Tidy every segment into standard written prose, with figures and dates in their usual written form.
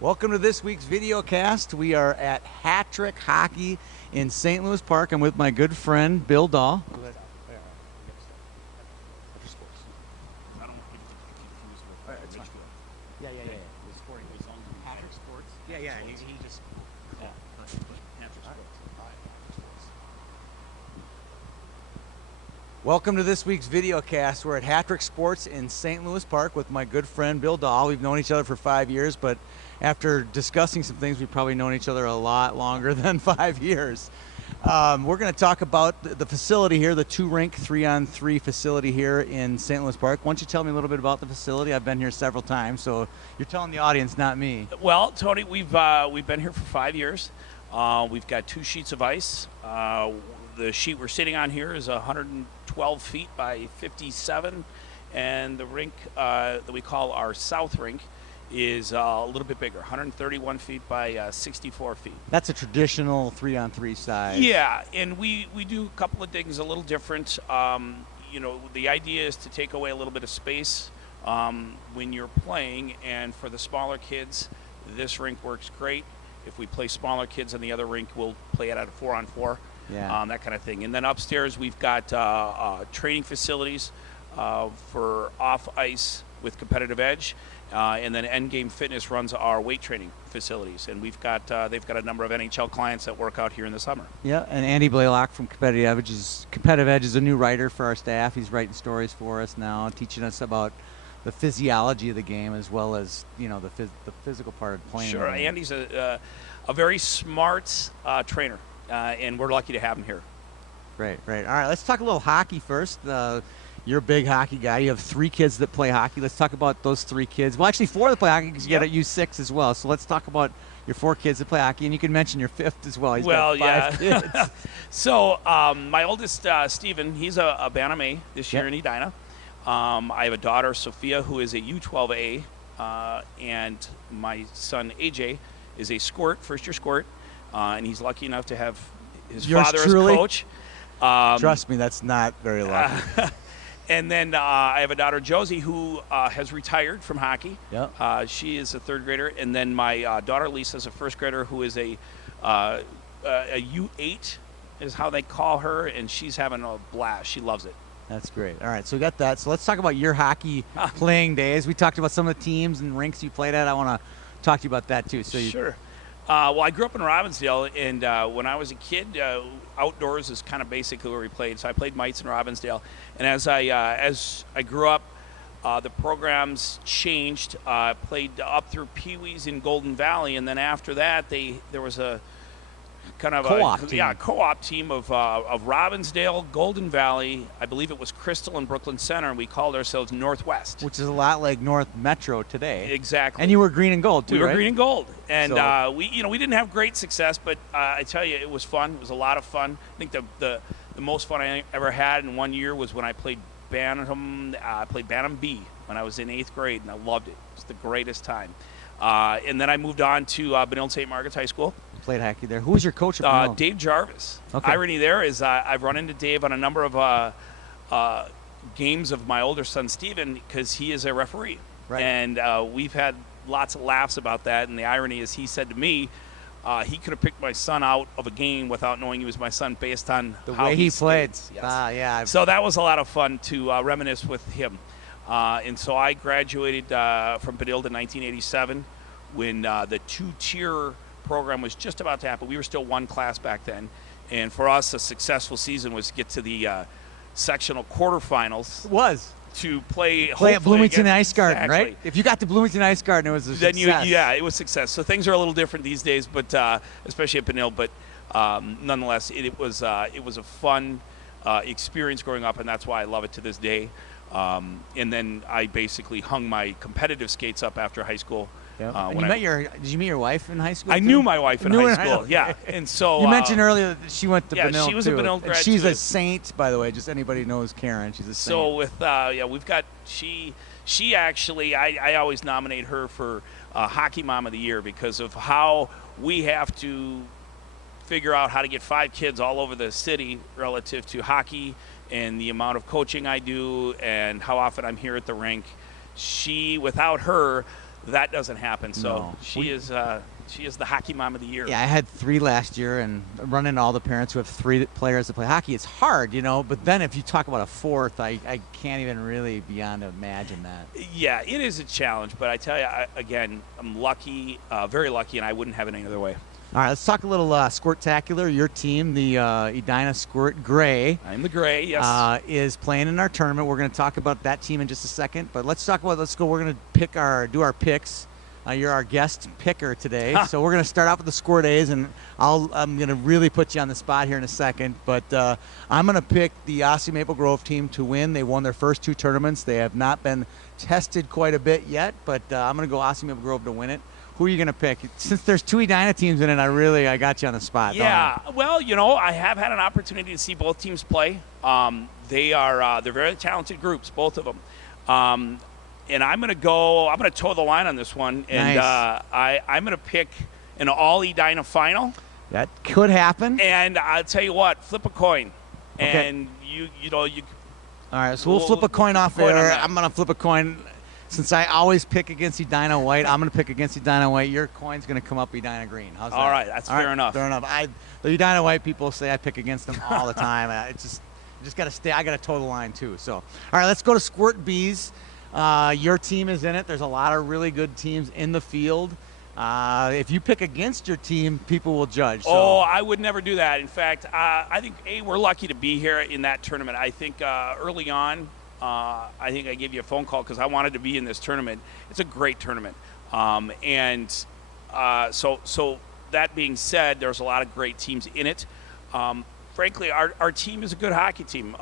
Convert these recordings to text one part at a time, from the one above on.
Welcome to this week's video cast. We are at Hat-Trick Hockey in St. Louis Park. I'm with my good friend, Bill Dahl. Welcome to this week's video cast. We're at Hat-Trick Sports in St. Louis Park with my good friend, Bill Dahl. We've known each other for 5 years, but after discussing some things, we've probably known each other a lot longer than 5 years. We're going to talk about the facility here, the 2-rink 3-on-3 facility here in St. Louis Park. Why don't you tell me a little bit about the facility? I've been here several times, so you're telling the audience, not me. Well, Tony, we've been here for 5 years. We've got 2 sheets of ice. The sheet we're sitting on here is 112 feet by 57, and the rink that we call our South Rink is a little bit bigger, 131 feet by 64 feet. That's a traditional 3-on-3 size. Yeah, and we do a couple of things a little different. You know, the idea is to take away a little bit of space when you're playing, and for the smaller kids, this rink works great. If we play smaller kids in the other rink, we'll play it at a 4-on-4. Yeah. That kind of thing. And then upstairs we've got training facilities for off-ice with competitive edge, and then Endgame Fitness runs our weight training facilities. And we've got they've got a number of NHL clients that work out here in the summer. Yeah, and Andy Blaylock from Competitive Edge is a new writer for our staff. He's writing stories for us now, teaching us about the physiology of the game as well as, you know, the physical part of playing. Sure, Andy's a very smart trainer. And we're lucky to have him here. Great. All right, let's talk a little hockey first. You're a big hockey guy. You have 3 kids that play hockey. Let's talk about those 3 kids. Well, actually 4 that play hockey because you got to use 6 as well. So let's talk about your 4 kids that play hockey, and you can mention your 5th as well. He's got 5 kids. So my oldest, Steven, he's a Bantam A this year in Edina. I have a daughter, Sophia, who is a U12A, and my son, AJ, is a squirt, first-year squirt. And he's lucky enough to have his father as a coach. Trust me, that's not very lucky. And then I have a daughter, Josie, who has retired from hockey. Yep. She is a 3rd grader. And then my daughter, Lisa, is a 1st grader who is a U8 is how they call her, and she's having a blast. She loves it. That's great. All right, so we got that. So let's talk about your hockey playing days. We talked about some of the teams and rinks you played at. I want to talk to you about that, too. So Sure. Well, I grew up in Robbinsdale, and when I was a kid, outdoors is kind of basically where we played. So I played mites in Robbinsdale, and as I grew up, the programs changed. I played up through Pee Wees in Golden Valley, and then after that, there was a kind of co-op team of Robbinsdale, Golden Valley. I believe it was Crystal and Brooklyn Center, and we called ourselves Northwest, which is a lot like North Metro today. Exactly. And you were green and gold too, We were right? green and gold, and we didn't have great success, but I tell you, it was fun. It was a lot of fun. I think the most fun I ever had in one year was when I played Bantam. I played Bantam B when I was in 8th grade, and I loved it. It was the greatest time. And then I moved on to Benilde St. Margaret's High School. Played hockey there. Who was your coach at Benilde? Dave Jarvis. Okay. Irony there is I've run into Dave on a number of games of my older son, Steven, because he is a referee. Right. And we've had lots of laughs about that. And the irony is he said to me, he could have picked my son out of a game without knowing he was my son based on the how way he played. Yes. Yeah. So that was a lot of fun to reminisce with him. And so I graduated from Benilde in 1987 when the 2-tier program was just about to happen. We were still 1 class back then, and for us, a successful season was to get to the sectional quarterfinals. It was to play at Bloomington Ice Garden, exactly. Right? If you got to Bloomington Ice Garden, it was a success. It was success. So things are a little different these days, but especially at Benilde. But nonetheless, it was a fun experience growing up, and that's why I love it to this day. And then I basically hung my competitive skates up after high school. Yeah. Did you meet your wife in high school? I knew my wife in high school. Yeah, and so you mentioned earlier that she went to Benilde. Yeah, she was a Benilde grad. She's a saint, by the way. Just anybody knows Karen. She's a saint. So with we've got she actually I always nominate her for Hockey Mom of the Year because of how we have to figure out how to get 5 kids all over the city relative to hockey and the amount of coaching I do and how often I'm here at the rink. Without her, that doesn't happen. So No. she is the hockey mom of the year. Yeah, I had 3 last year, and running all the parents who have 3 players that play hockey, it's hard, but then if you talk about a 4th, I can't even really beyond imagine that. Yeah, it is a challenge, but I tell you, again, I'm lucky, very lucky, and I wouldn't have it any other way. All right, let's talk a little Squirtacular. Your team, the Edina Squirt Gray. I'm the Gray, yes. Is playing in our tournament. We're going to talk about that team in just a second, but let's go. We're going to do our picks. You're our guest picker today, so we're going to start off with the Squirt A's, and I'm going to really put you on the spot here in a second, but I'm going to pick the Osseo Maple Grove team to win. They won their first 2 tournaments. They have not been tested quite a bit yet, but I'm going to go Osseo Maple Grove to win it. Who are you going to pick? Since there's 2 Edina teams in it, I got you on the spot. Yeah, well, I have had an opportunity to see both teams play. They're very talented groups, both of them. And I'm going to toe the line on this one, and nice. I'm going to pick an all Edina final. That could happen. And I'll tell you what, flip a coin, okay. And you. All right, so we'll flip a coin off there. I'm going to flip a coin. Since I always pick against Edina White, I'm going to pick against Edina White. Your coin's going to come up Edina Green. How's that? All right, that's fair enough. Fair enough. The Edina White people say I pick against them all the time. Just got to stay. I got to toe the line too. So, all right, let's go to Squirt Bees. Your team is in it. There's a lot of really good teams in the field. If you pick against your team, people will judge. So. Oh, I would never do that. In fact, I think we're lucky to be here in that tournament. I think early on. I think I gave you a phone call because I wanted to be in this tournament. It's a great tournament. So that being said, there's a lot of great teams in it. Frankly, our team is a good hockey team.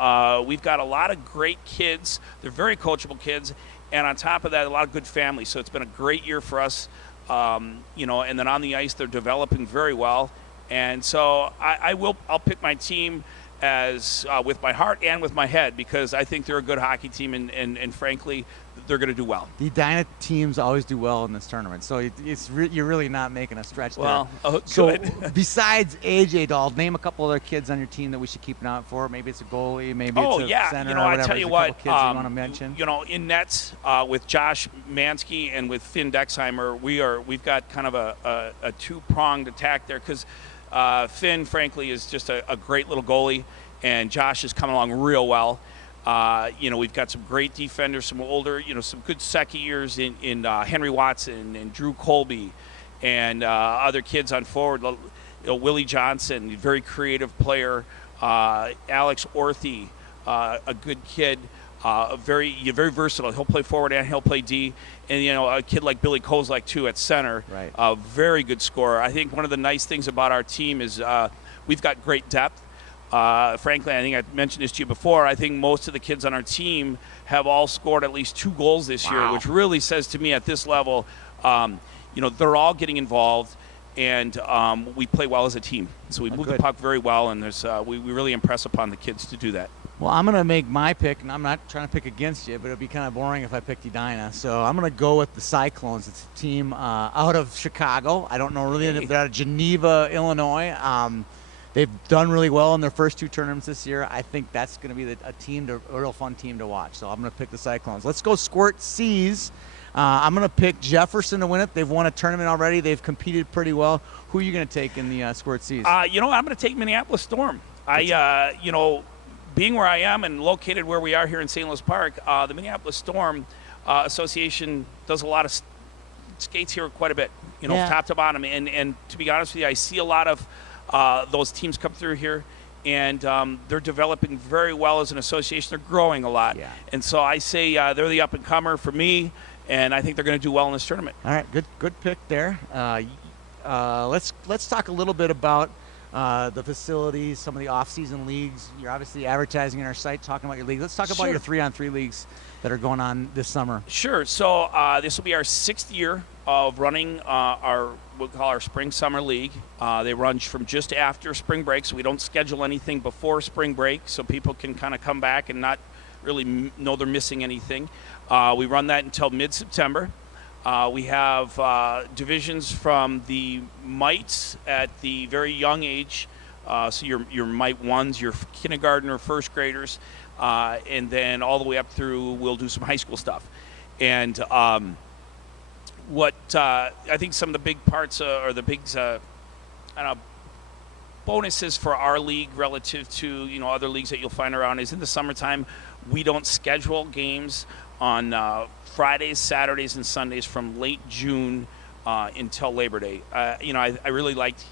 We've got a lot of great kids. They're very coachable kids. And on top of that, a lot of good families. So it's been a great year for us. And then on the ice, they're developing very well. And so I'll pick my team as with my heart and with my head because I think they're a good hockey team and frankly they're going to do well. The Edina teams always do well in this tournament, so you're really not making a stretch there. Well, so besides AJ Dahl, name a couple other kids on your team that we should keep an eye out for. Maybe it's a goalie, maybe it's a center. Or whatever. I tell you There's what, a couple kids you want to mention. In nets with Josh Mansky and with Finn Dexheimer, we've got kind of a 2-pronged attack there because Finn, frankly, is just a great little goalie, and Josh is coming along real well. We've got some great defenders, some older, some good second years in Henry Watson and Drew Colby and other kids on forward. Willie Johnson, very creative player. Alex Orthy, a good kid. Very versatile. He'll play forward and he'll play D. And, a kid like Billy Kozlak, too, at center. Right. A very good scorer. I think one of the nice things about our team is we've got great depth. Frankly, I think I mentioned this to you before. I think most of the kids on our team have all scored at least 2 goals this year, which really says to me at this level, they're all getting involved. And we play well as a team. So we move the puck very well, and we really impress upon the kids to do that. Well, I'm going to make my pick, and I'm not trying to pick against you, but it would be kind of boring if I picked Edina. So I'm going to go with the Cyclones. It's a team out of Chicago. I don't know really. They're out of Geneva, Illinois. They've done really well in their first 2 tournaments this year. I think that's going to be a real fun team to watch. So I'm going to pick the Cyclones. Let's go Squirt C's. I'm going to pick Jefferson to win it. They've won a tournament already. They've competed pretty well. Who are you going to take in the Squirt C's? I'm going to take Minneapolis Storm. Being where I am and located where we are here in St. Louis Park, the Minneapolis Storm Association does a lot of skates here quite a bit, top to bottom. And to be honest with you, I see a lot of those teams come through here, and they're developing very well as an association. They're growing a lot. Yeah. And so I say they're the up-and-comer for me, and I think they're going to do well in this tournament. All right, good pick there. Let's talk a little bit about the facilities, some of the off-season leagues. You're obviously advertising on our site, talking about your league. Let's talk about your 3-on-3 leagues that are going on this summer. Sure. So this will be our 6th year of running we'll call our spring-summer league. They run from just after spring break, so we don't schedule anything before spring break, so people can kind of come back and not really know they're missing anything. We run that until mid-September. We have divisions from the mites at the very young age, so your mite ones, your kindergarten or first graders, and then all the way up through we'll do some high school stuff. And what I think some of the big parts or the big I don't know, bonuses for our league relative to other leagues that you'll find around is in the summertime we don't schedule games on Fridays, Saturdays, and Sundays from late June until Labor Day. I really liked,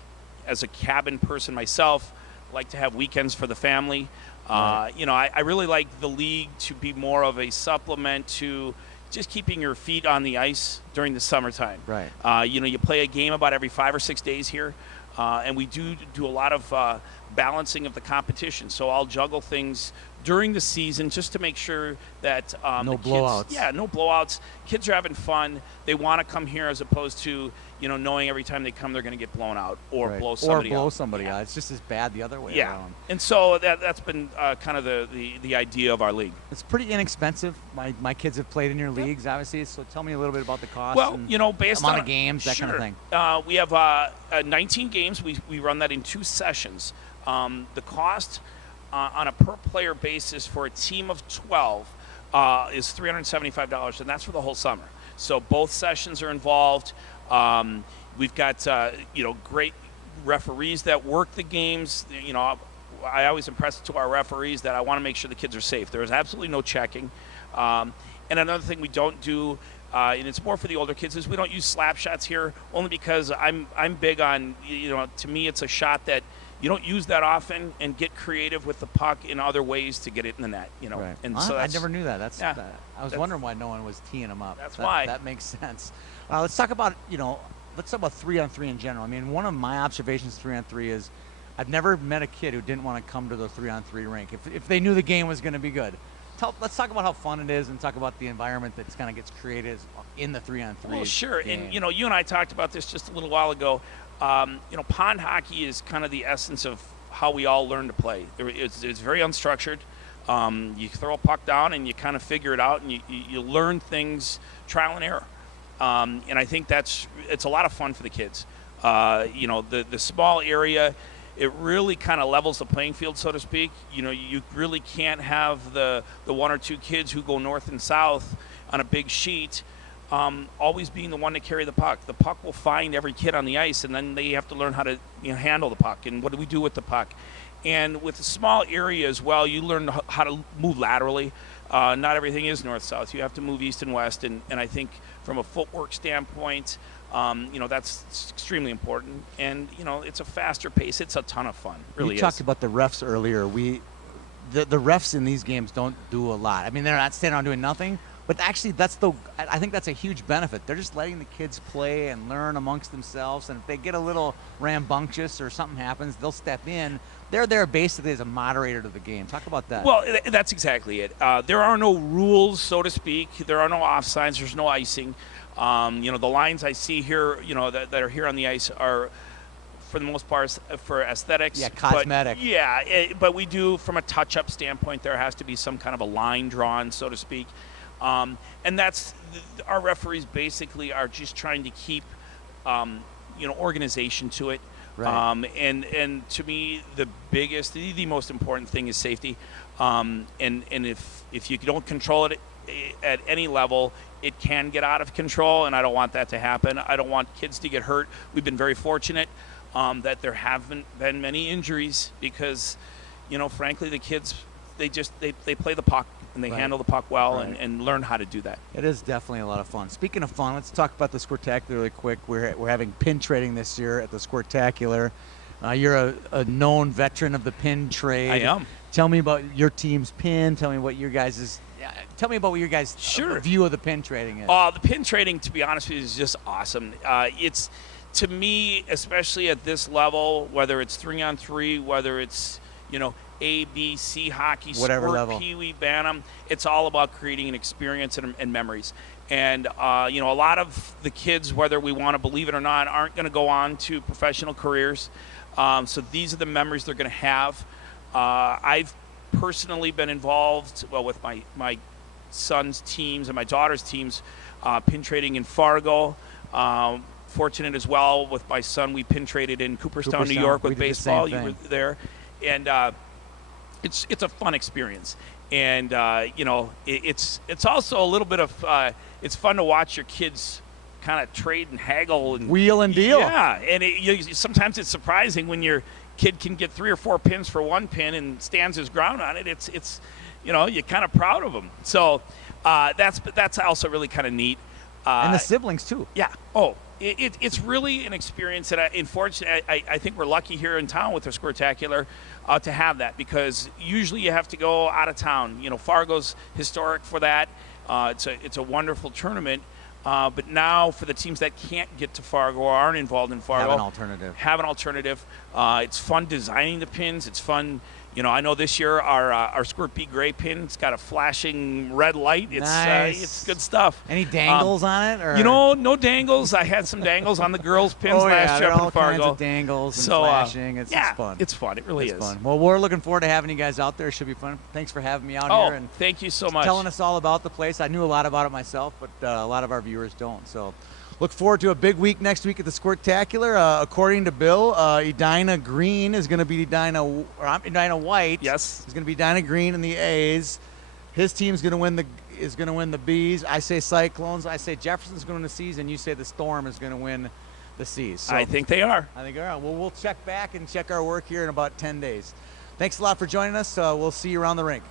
as a cabin person myself, like to have weekends for the family. Right. I really like the league to be more of a supplement to just keeping your feet on the ice during the summertime. Right. You play a game about every 5 or 6 days here, and we do a lot of balancing of the competition. So I'll juggle things during the season just to make sure that no blowouts. Yeah, no blowouts. Kids are having fun. They want to come here as opposed to knowing every time they come they're going to get blown out or Right. blow somebody out. out. It's just as bad the other way Yeah, around. and so that's been kind of the idea of our league. It's pretty inexpensive. My kids have played in your leagues, obviously. So tell me a little bit about the cost. Well, and based amount on of games, that sure. kind of thing. We have 19 games. We run that in 2 sessions. The cost on a per-player basis for a team of 12 is $375, and that's for the whole summer. So both sessions are involved. We've got great referees that work the games. I always impress to our referees that I want to make sure the kids are safe. There is absolutely no checking. And another thing we don't do, and it's more for the older kids, is we don't use slap shots here, only because I'm big on, to me it's a shot that you don't use that often, and get creative with the puck in other ways to get it in the net. Right. And so so I never knew that. I was wondering why no one was teeing them up. That's why. That makes sense. Let's talk about 3-on-3 in general. I mean, one of my observations 3-on-3 is I've never met a kid who didn't want to come to the 3-on-3 rink if they knew the game was going to be good. Let's talk about how fun it is and talk about the environment that kind of gets created in the 3-on-3. Well, sure. game. And you and I talked about this just a little while ago. Pond hockey is kind of the essence of how we all learn to play. It's very unstructured. You throw a puck down and you kind of figure it out, and you learn things trial and error. And I think it's a lot of fun for the kids. The small area, it really kind of levels the playing field, so to speak. You really can't have the 1 or 2 kids who go north and south on a big sheet always being the one to carry the puck. The puck will find every kid on the ice, and then they have to learn how to handle the puck and what do we do with the puck. And with a small area as well, you learn how to move laterally. Not everything is north-south. You have to move east and west, and I think from a footwork standpoint, that's extremely important. And, it's a faster pace. It's a ton of fun. Really You talked about the refs earlier. The refs in these games don't do a lot. I mean, they're not standing around doing nothing. But actually, I think that's a huge benefit. They're just letting the kids play and learn amongst themselves. And if they get a little rambunctious or something happens, they'll step in. They're there basically as a moderator to the game. Talk about that. Well, that's exactly it. There are no rules, so to speak. There are no offsides. There's no icing. The lines I see here, that are here on the ice are, for the most part, for aesthetics. Yeah, cosmetic. But we do, from a touch-up standpoint, there has to be some kind of a line drawn, so to speak. And that's our referees basically are just trying to keep, organization to it. Right. And to me, the most important thing is safety. And if you don't control it at any level, it can get out of control, and I don't want that to happen. I don't want kids to get hurt. We've been very fortunate that there haven't been many injuries because, frankly, the kids, they play the puck and they handle the puck well and learn how to do that. It is definitely a lot of fun. Speaking of fun, let's talk about the Squirtacular really quick. We're having pin trading this year at the Squirtacular. You're a known veteran of the pin trade. I am. Tell me about your team's pin. Tell me about what your guys' view of the pin trading is. The pin trading, to be honest with you, is just awesome. It's, to me, especially at this level, whether it's 3-on-3, whether it's, A, B, C hockey, whatever squirt, level. Pee-wee, Bantam, it's all about creating an experience and memories. And, a lot of the kids, whether we want to believe it or not, aren't going to go on to professional careers. So these are the memories they're going to have. I've personally been involved, with my son's teams and my daughter's teams, pin trading in Fargo. Fortunate as well with my son, we pin traded in Cooperstown, New York with baseball. You were there. And it's a fun experience. And, it's also a little bit of it's fun to watch your kids kind of trade and haggle and wheel and deal. Yeah, and sometimes it's surprising when your kid can get 3 or 4 pins for 1 pin and stands his ground on it. It's you're kind of proud of them. So that's also really kind of neat. And the siblings too. Yeah. Oh, it's really an experience that I think we're lucky here in town with the Squirtacular to have that, because usually you have to go out of town. Fargo's historic for that. It's a wonderful tournament. But now for the teams that can't get to Fargo or aren't involved in Fargo, have an alternative. It's fun designing the pins. It's fun. I know this year our Squirt B Gray pin's got a flashing red light. It's nice. It's good stuff. Any dangles on it? Or? No dangles. I had some dangles on the girls' pins last year up in Fargo. All kinds of dangles and flashing. It's fun. It's fun. It really is. Fun. Well, we're looking forward to having you guys out there. It should be fun. Thanks for having me out here. And thank you so much. Telling us all about the place. I knew a lot about it myself, but a lot of our viewers don't. So look forward to a big week next week at the Squirtacular. According to Bill, Edina Green is going to be Edina White. Yes, is going to be Edina Green in the A's. His team's going to win the B's. I say Cyclones. I say Jefferson's going to win the C's, and you say the Storm is going to win the C's. So I think they are. I think they are. Well, we'll check back and check our work here in about 10 days. Thanks a lot for joining us. We'll see you around the rink.